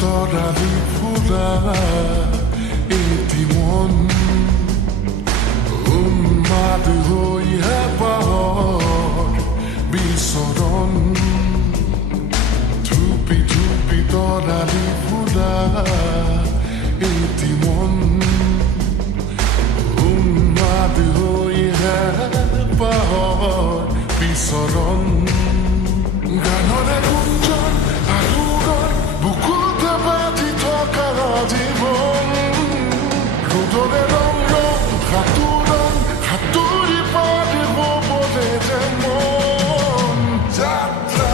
তৰালি ফুৰা এটি মন উন্মাদ হৈ হেঁপাহৰ বিচৰণ ধুপি ধুপি তৰালি ফুৰা এটি মন উন্মাদ হৈ হেঁপাহৰ বিচৰণ গানৰে গুঞ্জন আলোড়ন বুকুতে বাজি থকা জীৱন ৰ'দৰে ৰং ৰং সাঁতোৰণ সাঁতুৰি পাৰি হ'বলে যে মন যাত্ৰা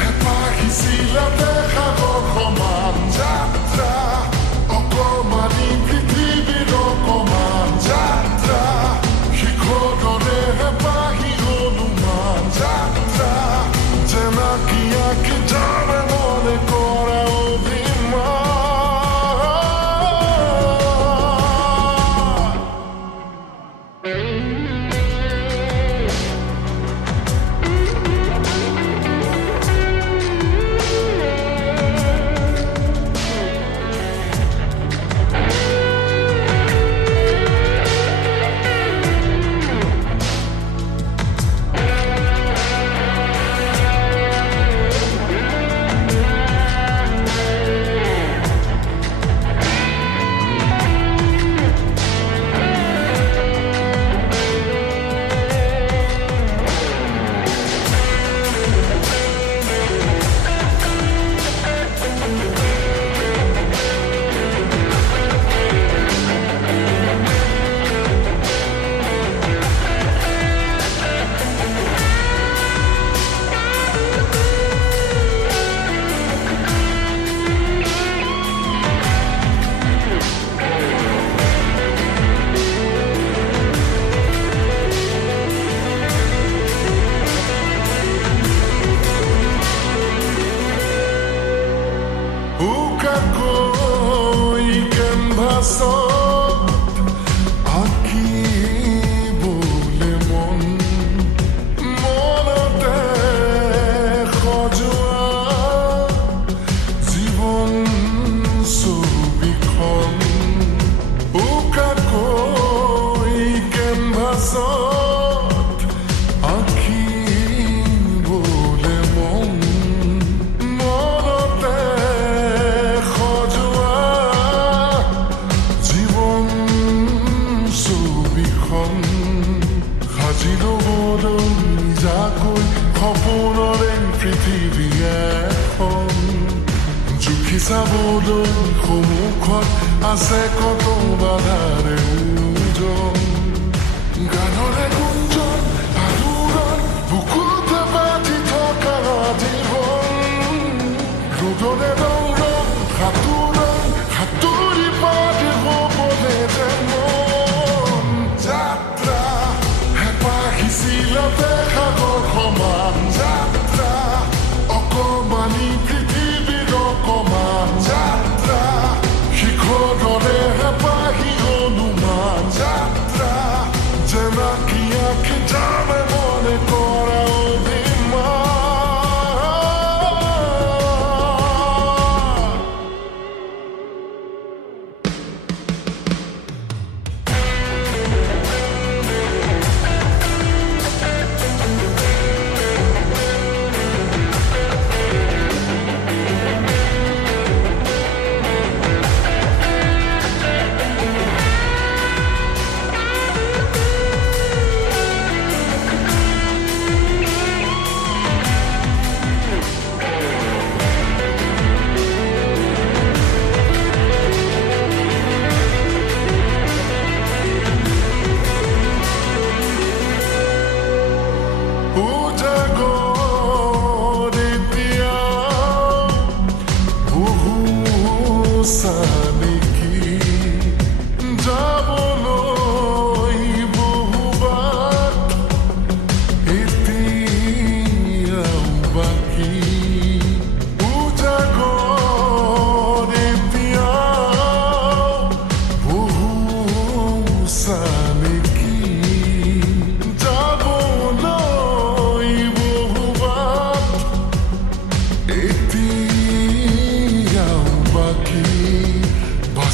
হেঁপাহিছিলা দেখাবৰ সমান যাত্ৰা অকমানি পৃথিৱীৰ অকমান যাত্ৰা শিখৰৰে হেঁপাহি অনুমান যাত্ৰা জেনাকিয়াকে জানে মনে কৰা অভিমান আঁকিবলে মন মনতে সজোৱা জীৱন ছবিখন উকাকৈ কেনভাছত আঁকিবলে মন মনতে সজোৱা জীৱন ছবিখন সাজি ল'বলৈ নিজাকৈ সপোনৰে পৃথিৱী এখন জুখি চাবলৈ সন্মুখত আছে কত বাধাৰে ওজন গানৰে গুঞ্জন আলোড়ন বুকুতে বাজি থকা জীৱন ৰ'দৰে ৰং ৰং সাঁতোৰণ সাঁতুৰি পাৰি হ'বলে যে মন যাত্ৰা হেঁপাহিছিলা দেখাবৰ সমান যাত্ৰা অকমানি পৃথিৱীৰ অকমান যাত্ৰা শিখৰৰে হেঁপাহি অনুমান যাত্ৰা জেনাকিয়াকে জানে মনে কৰা অভিমান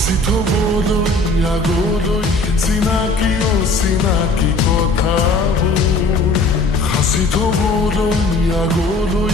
সাঁচি থবলৈ আগলৈ চিনাকি অচিনাকি কথাবোৰ সাঁচি থবলৈ আগলৈ